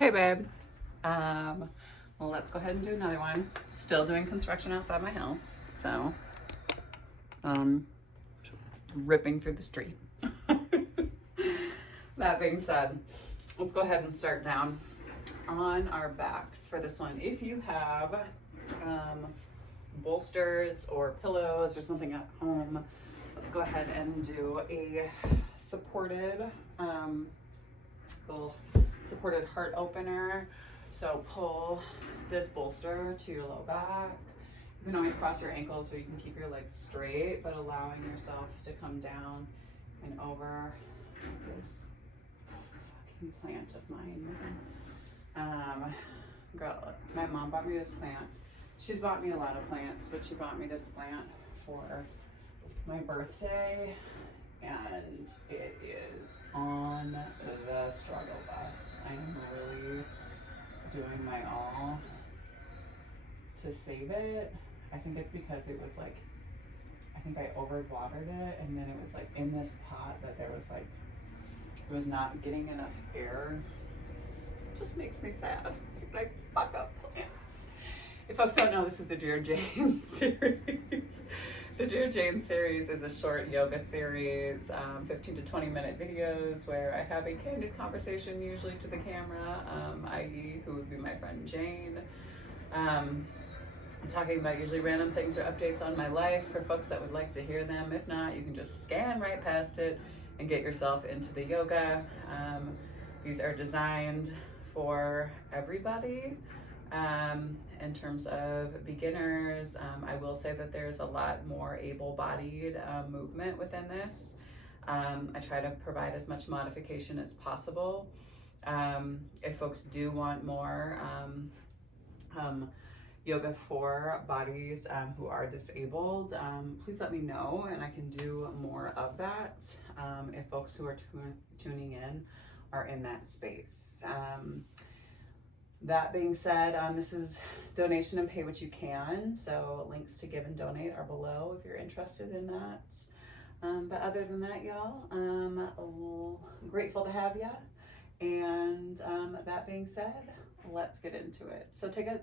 Hey babe. Well, let's go ahead and do another one. Still doing construction outside my house, so um, ripping through the street. That being said, let's go ahead and start down on our backs for this one. If you have bolsters or pillows or something at home, let's go ahead and do a supported little supported heart opener. So pull this bolster to your low back. You can always cross your ankles so you can keep your legs straight, but allowing yourself to come down and over this fucking plant of mine. Girl, my mom bought me this plant. She's bought me a lot of plants, but she bought me this plant for my birthday, and it is on the struggle bus. I am really doing my all to save it. I think it's because it was like, I think I overwatered it, and then it was like in this pot that there was like, it was not getting enough air. It just makes me sad when I fuck up plants. If folks don't know, this is the Dear Jane series. The Dear Jane series is a short yoga series, 15 to 20 minute videos where I have a candid conversation, usually to the camera, i.e. who would be my friend Jane. I'm talking about usually random things or updates on my life for folks that would like to hear them. If not, you can just scan right past it and get yourself into the yoga. These are designed for everybody. In terms of beginners, I will say that there's a lot more able-bodied movement within this. I try to provide as much modification as possible. If folks do want more yoga for bodies who are disabled, please let me know and I can do more of that if folks who are tuning in are in that space. That being said, this is donation and pay what you can. So links to give and donate are below if you're interested in that. But other than that, y'all, grateful to have ya. And that being said, let's get into it. So take a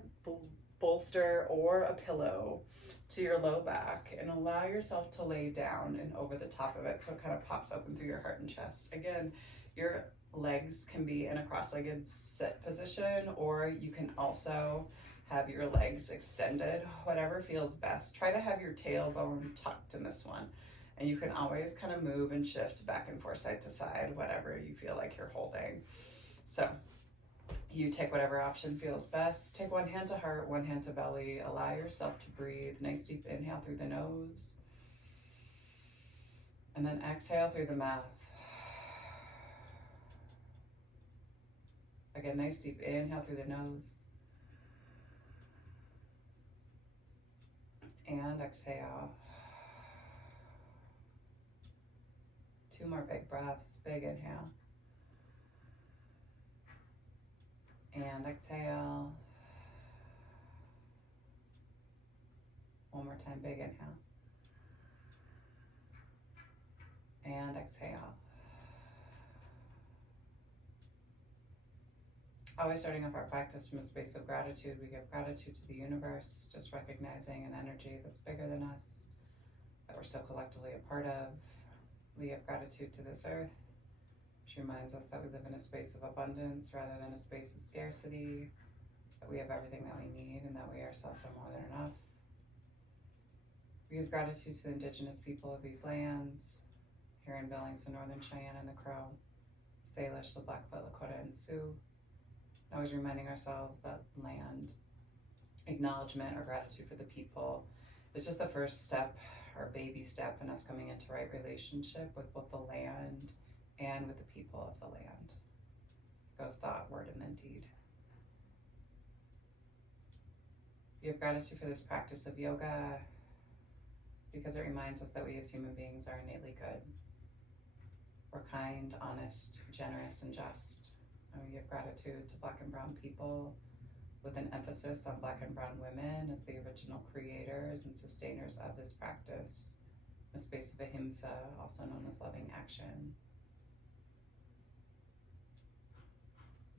bolster or a pillow to your low back and allow yourself to lay down and over the top of it so it kind of pops open through your heart and chest. Again, your legs can be in a cross-legged sit position, or you can also have your legs extended, whatever feels best. Try to have your tailbone tucked in this one, and you can always kind of move and shift back and forth side to side, whatever you feel like you're holding. So you take whatever option feels best. Take one hand to heart, one hand to belly. Allow yourself to breathe. Nice deep inhale through the nose, and then exhale through the mouth. Again, nice deep inhale through the nose. And exhale. 2 more big breaths. Big inhale. And exhale. 1 more time, big inhale. And exhale. Always starting off our practice from a space of gratitude. We give gratitude to the universe, just recognizing an energy that's bigger than us, that we're still collectively a part of. We give gratitude to this earth, which reminds us that we live in a space of abundance rather than a space of scarcity, that we have everything that we need and that we ourselves are more than enough. We give gratitude to the indigenous people of these lands, here in Billings, the Northern Cheyenne and the Crow, Salish, the Blackfoot, Lakota, and Sioux. Always reminding ourselves that land acknowledgement or gratitude for the people is just the first step or baby step in us coming into right relationship with both the land and with the people of the land. It goes thought, word, and then deed. We have gratitude for this practice of yoga because it reminds us that we as human beings are innately good. We're kind, honest, generous, and just. And we give gratitude to Black and Brown people with an emphasis on Black and Brown women as the original creators and sustainers of this practice, a space of ahimsa, also known as loving action.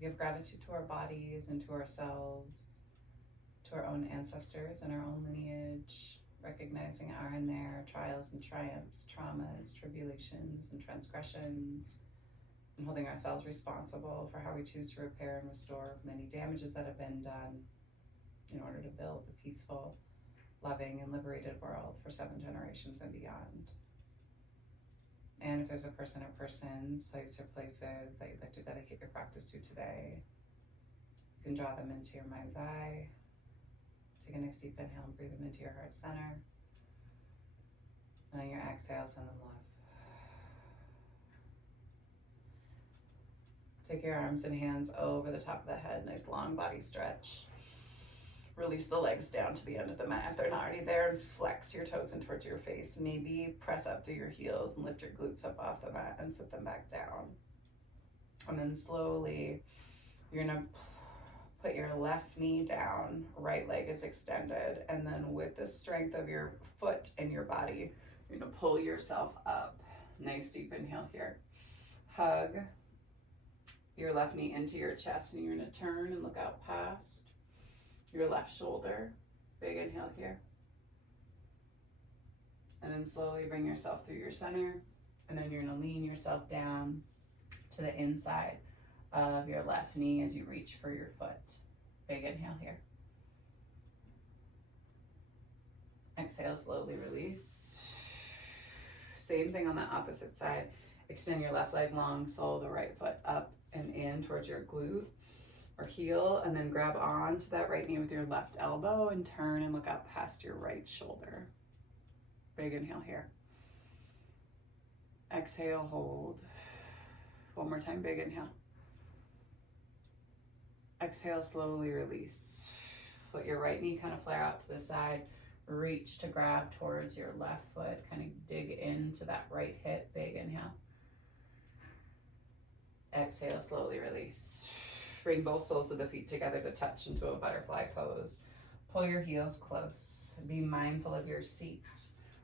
Give gratitude to our bodies and to ourselves, to our own ancestors and our own lineage, recognizing our and their trials and triumphs, traumas, tribulations, and transgressions, and holding ourselves responsible for how we choose to repair and restore many damages that have been done in order to build a peaceful, loving, and liberated world for 7 generations and beyond. And if there's a person or persons, place or places that you'd like to dedicate your practice to today, you can draw them into your mind's eye. Take a nice deep inhale and breathe them into your heart center. And on your exhale, send them love. Take your arms and hands over the top of the head, nice long body stretch. Release the legs down to the end of the mat if they're not already there, and flex your toes in towards your face. Maybe press up through your heels and lift your glutes up off the mat and sit them back down. And then slowly, you're gonna put your left knee down, right leg is extended, and then with the strength of your foot and your body, you're gonna pull yourself up. Nice deep inhale here. Hug your left knee into your chest, and you're gonna turn and look out past your left shoulder. Big inhale here. And then slowly bring yourself through your center, and then you're gonna lean yourself down to the inside of your left knee as you reach for your foot. Big inhale here. Exhale, slowly release. Same thing on the opposite side. Extend your left leg long, sole the right foot up and in towards your glute or heel, and then grab on to that right knee with your left elbow and turn and look out past your right shoulder. Big inhale here. Exhale, hold. One more time, big inhale. Exhale, slowly release. Let your right knee kind of flare out to the side. Reach to grab towards your left foot, kind of dig into that right hip. Big inhale. Exhale, slowly release. Bring both soles of the feet together to touch into a butterfly pose. Pull your heels close. Be mindful of your seat.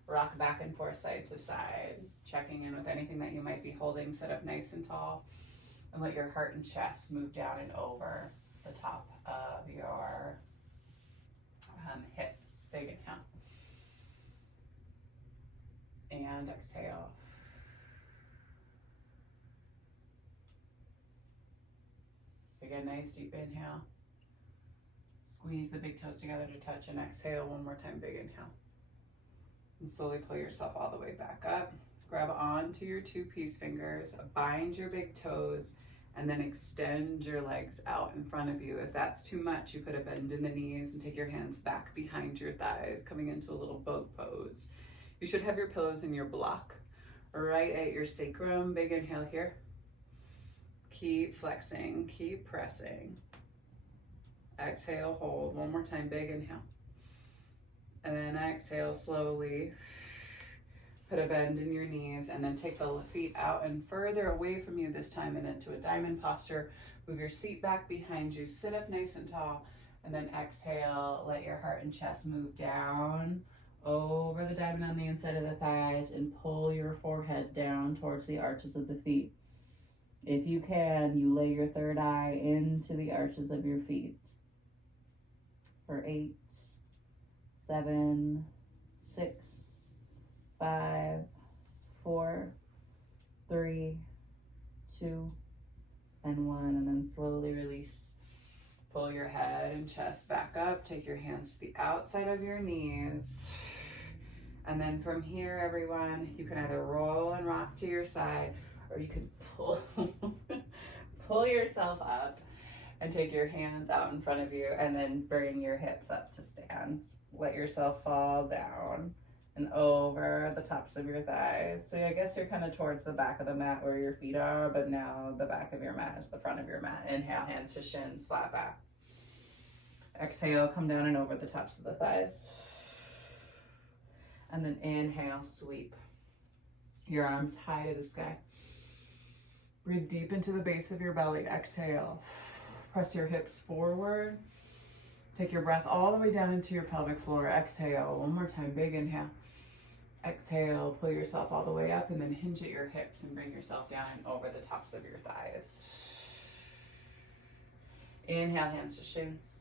Rock back and forth side to side. Checking in with anything that you might be holding. Sit up nice and tall. And let your heart and chest move down and over the top of your hips. Big inhale. And exhale. Again, nice deep inhale. Squeeze the big toes together to touch, and exhale one more time, big inhale. And slowly pull yourself all the way back up. Grab onto your 2 peace fingers, bind your big toes, and then extend your legs out in front of you. If that's too much, you put a bend in the knees and take your hands back behind your thighs, coming into a little boat pose. You should have your pillows in your block right at your sacrum. Big inhale here. Keep flexing, keep pressing. Exhale, hold. One more time, big inhale. And then exhale slowly. Put a bend in your knees, and then take the feet out and further away from you this time and into a diamond posture. Move your seat back behind you. Sit up nice and tall, and then exhale. Let your heart and chest move down over the diamond on the inside of the thighs, and pull your forehead down towards the arches of the feet. If you can, you lay your third eye into the arches of your feet for 8, 7, 6, 5, 4, 3, 2, and 1. And then slowly release. Pull your head and chest back up. Take your hands to the outside of your knees. And then from here, everyone, you can either roll and rock to your side, or you can pull yourself up and take your hands out in front of you, and then bring your hips up to stand. Let yourself fall down and over the tops of your thighs. So I guess you're kind of towards the back of the mat where your feet are, but now the back of your mat is the front of your mat. Inhale, hands to shins, flat back. Exhale, come down and over the tops of the thighs. And then inhale, sweep your arms high to the sky. Breathe deep into the base of your belly. Exhale. Press your hips forward. Take your breath all the way down into your pelvic floor. Exhale. One more time. Big inhale. Exhale. Pull yourself all the way up, and then hinge at your hips and bring yourself down and over the tops of your thighs. Inhale, hands to shins.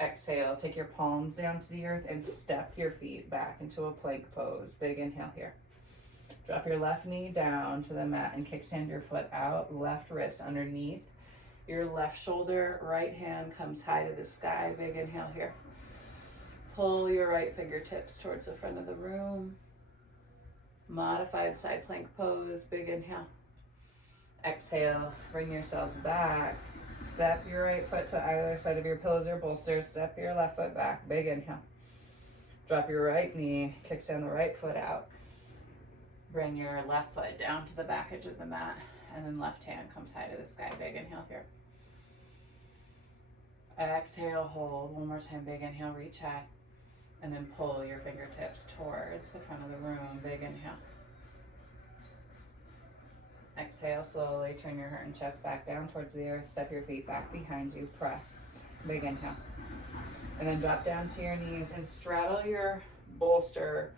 Exhale, take your palms down to the earth and step your feet back into a plank pose. Big inhale here. Drop your left knee down to the mat and kickstand your foot out. Left wrist underneath your left shoulder. Right hand comes high to the sky. Big inhale here. Pull your right fingertips towards the front of the room. Modified side plank pose. Big inhale. Exhale, bring yourself back. Step your right foot to either side of your pillows or bolsters. Step your left foot back. Big inhale. Drop your right knee. Kickstand the right foot out. Bring your left foot down to the back edge of the mat. And then left hand comes high to the sky. Big inhale here. Exhale, hold. One more time. Big inhale, reach high. And then pull your fingertips towards the front of the room. Big inhale. Exhale, slowly turn your heart and chest back down towards the earth. Step your feet back behind you. Press. Big inhale. And then drop down to your knees and straddle your bolster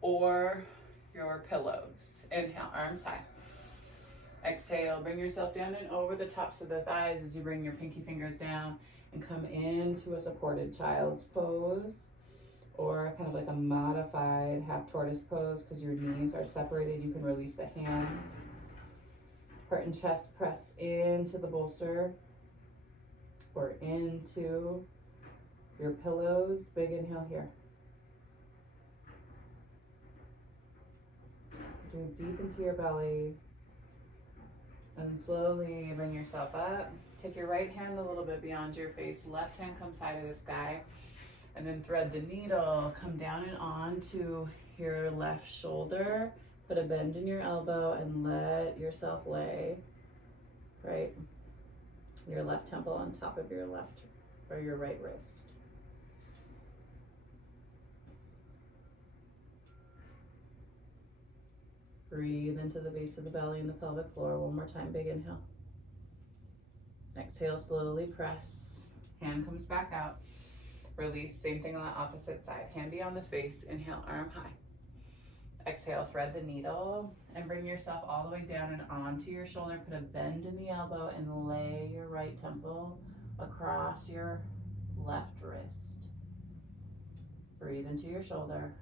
or your pillows. Inhale, arms high. Exhale, bring yourself down and over the tops of the thighs as you bring your pinky fingers down and come into a supported child's pose, or kind of like a modified half tortoise pose because your knees are separated. You can release the hands. Heart and chest press into the bolster or into your pillows. Big inhale here. Breathe deep into your belly. And slowly bring yourself up. Take your right hand a little bit beyond your face. Left hand comes high to the sky. And then thread the needle. Come down and onto your left shoulder. Put a bend in your elbow and let yourself lay your left temple on top of your left or your right wrist. Breathe into the base of the belly and the pelvic floor. One more time, big inhale. Exhale, slowly press. Hand comes back out. Release, same thing on the opposite side. Hand beyond the face, inhale, arm high. Exhale, thread the needle and bring yourself all the way down and onto your shoulder. Put a bend in the elbow and lay your right temple across your left wrist. Breathe into your shoulder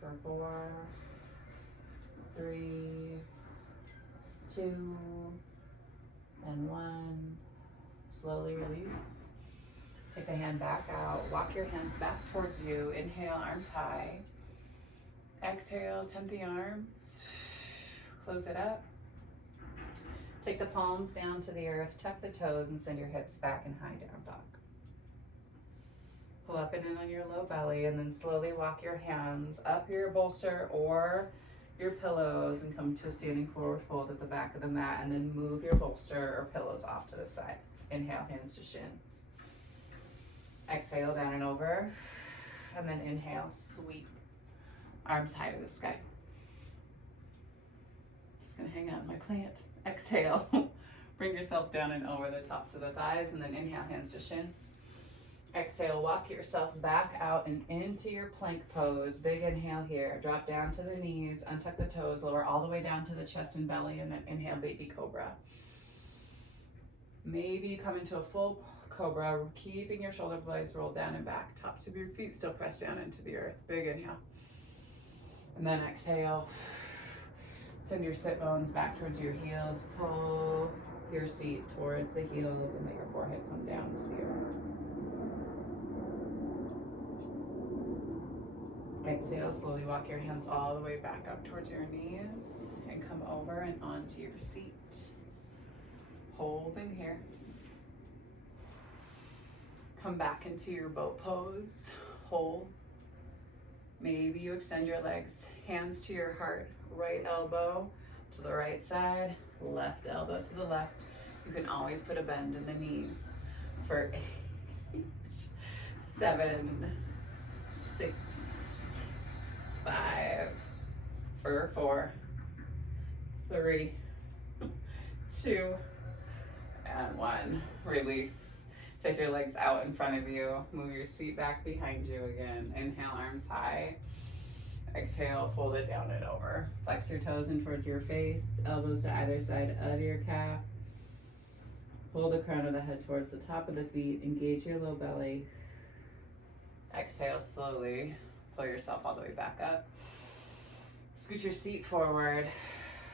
for 4, 3, 2, and 1. Slowly release. Take the hand back out. Walk your hands back towards you. Inhale, arms high. Exhale, tent the arms. Close it up. Take the palms down to the earth. Tuck the toes and send your hips back in high down dog. Pull up and in on your low belly and then slowly walk your hands up your bolster or your pillows and come to a standing forward fold at the back of the mat, and then move your bolster or pillows off to the side. Inhale, hands to shins. Exhale, down and over. And then inhale, sweep. Arms high to the sky. Just gonna hang out in my plant. Exhale. Bring yourself down and over the tops of the thighs, and then inhale, hands to shins. Exhale, walk yourself back out and into your plank pose. Big inhale here. Drop down to the knees, untuck the toes, lower all the way down to the chest and belly, and then inhale, baby cobra. Maybe you come into a full cobra, keeping your shoulder blades rolled down and back. Tops of your feet still press down into the earth. Big inhale. And then exhale. Send your sit bones back towards your heels. Pull your seat towards the heels and let your forehead come down to the earth. Exhale, slowly walk your hands all the way back up towards your knees and come over and onto your seat. Hold in here. Come back into your boat pose. Hold. Maybe you extend your legs, hands to your heart, right elbow to the right side, left elbow to the left. You can always put a bend in the knees for 8, 7, 6, 5, for 4, 3, 2, and 1. Release. Take your legs out in front of you. Move your seat back behind you again. Inhale, arms high. Exhale, fold it down and over. Flex your toes in towards your face. Elbows to either side of your calf. Pull the crown of the head towards the top of the feet. Engage your low belly. Exhale slowly. Pull yourself all the way back up. Scoot your seat forward.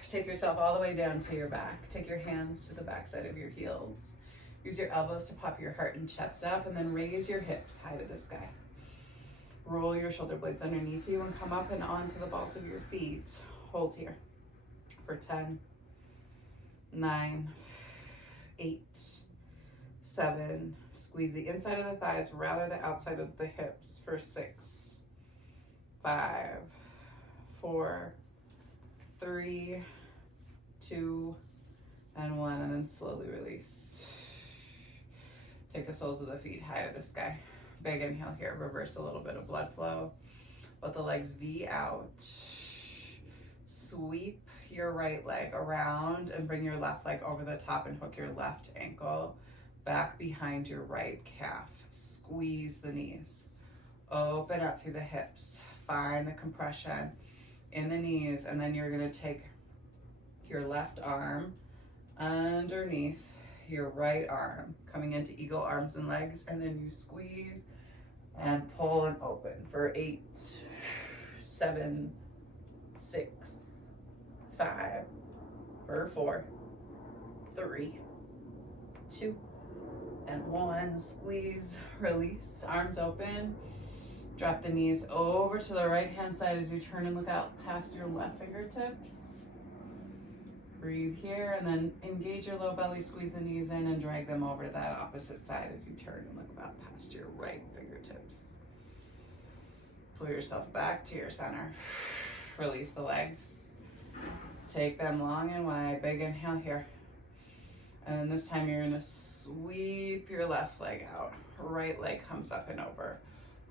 Take yourself all the way down to your back. Take your hands to the back side of your heels. Use your elbows to pop your heart and chest up, and then raise your hips high to the sky. Roll your shoulder blades underneath you and come up and onto the balls of your feet. Hold here for 10, 9, 8, 7. Squeeze the inside of the thighs, rather the outside of the hips for 6, 5, 4, 3, 2, and 1, and then slowly release. Take the soles of the feet high to the sky. Big inhale here, reverse a little bit of blood flow. Let the legs V out. Sweep your right leg around and bring your left leg over the top and hook your left ankle back behind your right calf. Squeeze the knees. Open up through the hips. Find the compression in the knees, and then you're gonna take your left arm underneath your right arm, coming into eagle arms and legs, and then you squeeze and pull and open for 8, 7, 6, 5, for 4, 3, 2, and 1. Squeeze, release, arms open. Drop the knees over to the right hand side as you turn and look out past your left fingertips. Breathe here, and then engage your low belly, squeeze the knees in and drag them over to that opposite side as you turn and look about past your right fingertips. Pull yourself back to your center. Release the legs. Take them long and wide. Big inhale here. And this time you're gonna sweep your left leg out. Right leg comes up and over.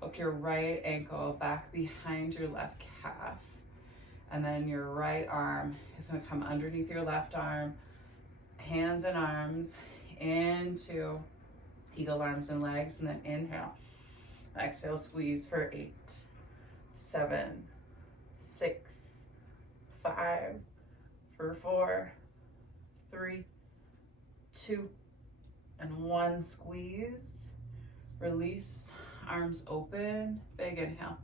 Hook your right ankle back behind your left calf. And then your right arm is gonna come underneath your left arm, hands and arms into eagle arms and legs, and then inhale. Exhale, squeeze for 8, 7, 6, 5, for 4, 3, 2, and 1. Squeeze, release, arms open, big inhale.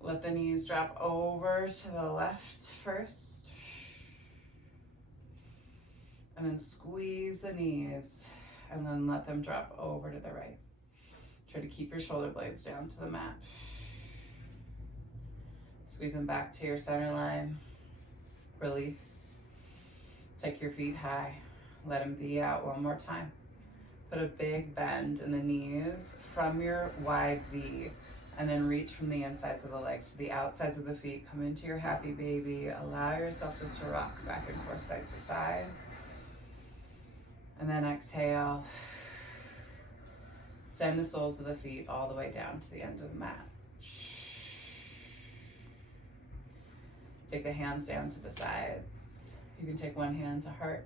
Let the knees drop over to the left first. And then squeeze the knees, and then let them drop over to the right. Try to keep your shoulder blades down to the mat. Squeeze them back to your center line. Release. Take your feet high. Let them V out one more time. Put a big bend in the knees from your wide V. And then reach from the insides of the legs to the outsides of the feet. Come into your happy baby. Allow yourself just to rock back and forth, side to side. And then exhale. Send the soles of the feet all the way down to the end of the mat. Take the hands down to the sides. You can take one hand to heart,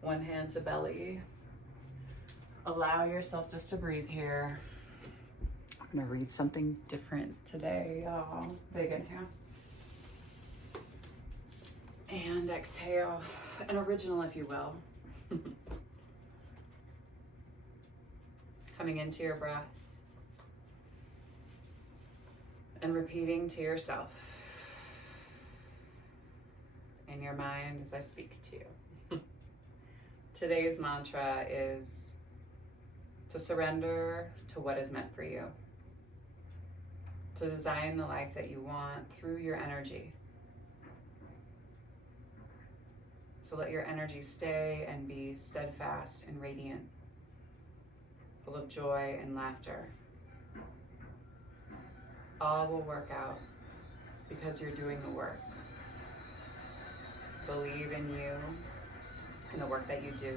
one hand to belly. Allow yourself just to breathe here. I'm gonna read something different today, y'all. Big inhale. And exhale, an original if you will. Coming into your breath and repeating to yourself in your mind as I speak to you. Today's mantra is to surrender to what is meant for you. To design the life that you want through your energy. So let your energy stay and be steadfast and radiant, full of joy and laughter. All will work out because you're doing the work. Believe in you and the work that you do.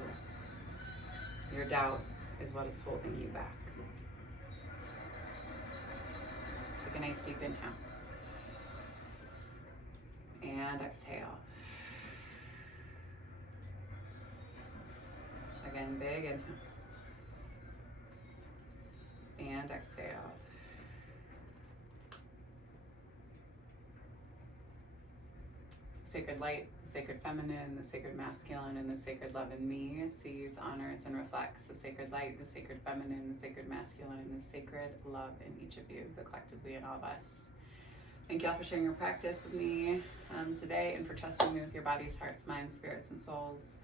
Your doubt is what is holding you back. Take a nice deep inhale. And exhale. Again, big inhale. And exhale. sacred light, the sacred feminine, the sacred masculine, and the sacred love in me sees, honors, and reflects the sacred light, the sacred feminine, the sacred masculine, and the sacred love in each of you, the collective we and all of us. Thank you all for sharing your practice with me today, and for trusting me with your bodies, hearts, minds, spirits, and souls.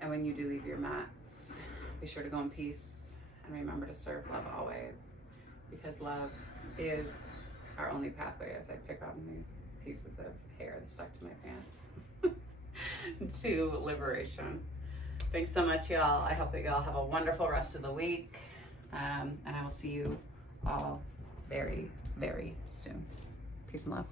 And when you do leave your mats, be sure to go in peace, and remember to serve love always, because love is our only pathway, as I pick on these pieces of hair that stuck to my pants, to liberation. Thanks so much, y'all. I hope that y'all have a wonderful rest of the week, and I will see you all very, very soon. Peace and love.